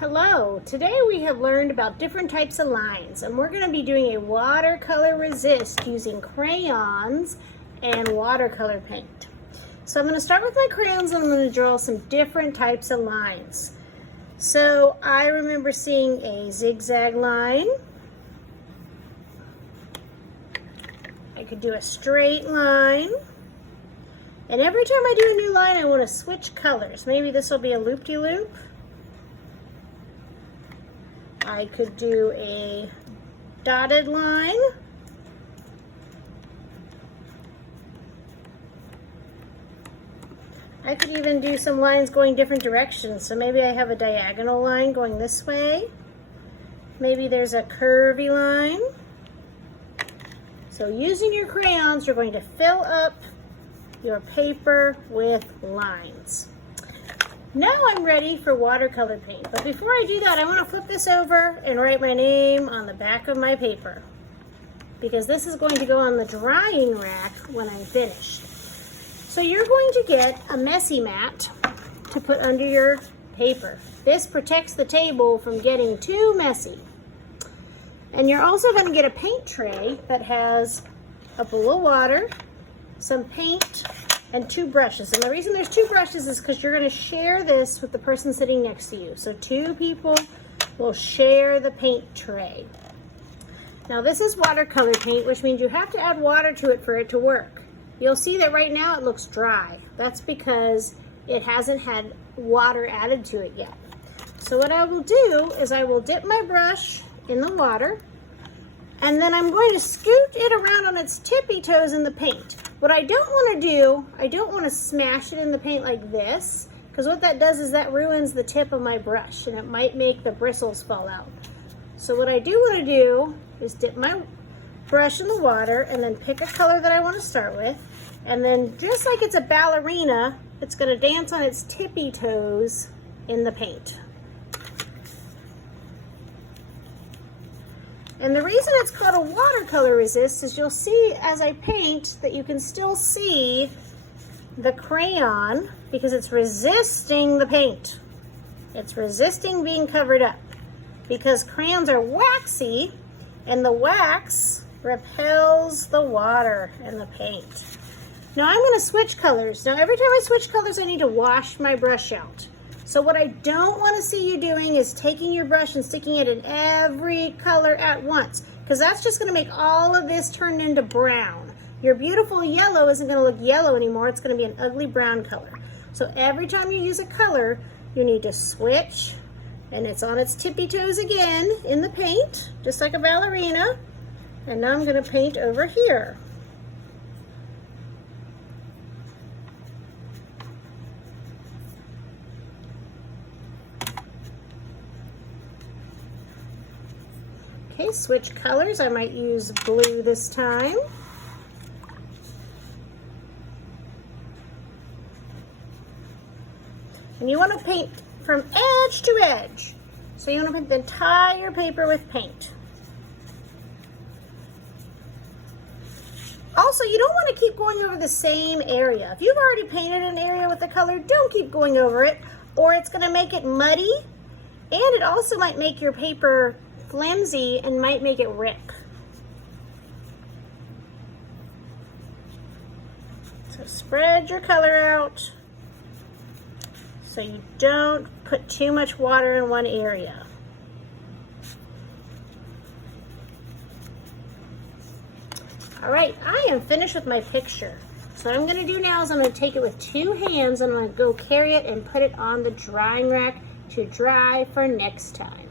Hello, today we have learned about different types of lines, and we're going to be doing a watercolor resist using crayons and watercolor paint. So I'm going to start with my crayons and I'm going to draw some different types of lines. So I remember seeing a zigzag line. I could do a straight line. And every time I do a new line, I want to switch colors. Maybe this will be a loop-de-loop. I could do a dotted line. I could even do some lines going different directions. So maybe I have a diagonal line going this way. Maybe there's a curvy line. So using your crayons, you're going to fill up your paper with lines. Now I'm ready for watercolor paint, but before I do that, I want to flip this over and write my name on the back of my paper, because this is going to go on the drying rack when I'm finished. So you're going to get a messy mat to put under your paper. This protects the table from getting too messy. And you're also going to get a paint tray that has a bowl of water, some paint, and 2 brushes. And the reason there's 2 brushes is because you're going to share this with the person sitting next to you. So 2 people will share the paint tray. Now this is watercolor paint, which means you have to add water to it for it to work. You'll see that right now it looks dry. That's because it hasn't had water added to it yet. So what I will do is I will dip my brush in the water, and then I'm going to scoot it around on its tippy toes in the paint. What I don't want to do, I don't want to smash it in the paint like this, because what that does is that ruins the tip of my brush and it might make the bristles fall out. So what I do want to do is dip my brush in the water and then pick a color that I want to start with, and then just like it's a ballerina, it's going to dance on its tippy toes in the paint. And the reason it's called a watercolor resist is you'll see as I paint that you can still see the crayon because it's resisting the paint. It's resisting being covered up because crayons are waxy and the wax repels the water and the paint. Now I'm going to switch colors. Now every time I switch colors I need to wash my brush out. So what I don't want to see you doing is taking your brush and sticking it in every color at once, because that's just going to make all of this turn into brown. Your beautiful yellow isn't going to look yellow anymore. It's going to be an ugly brown color. So every time you use a color, you need to switch, and it's on its tippy toes again in the paint, just like a ballerina. And now I'm going to paint over here. Okay, switch colors. I might use blue this time. And you want to paint from edge to edge. So you want to paint the entire paper with paint. Also, you don't want to keep going over the same area. If you've already painted an area with a color, don't keep going over it, or it's going to make it muddy, and it also might make your paper flimsy and might make it rip. So spread your color out so you don't put too much water in one area. All right, I am finished with my picture. So what I'm going to do now is I'm going to take it with 2 hands and I'm going to go carry it and put it on the drying rack to dry for next time.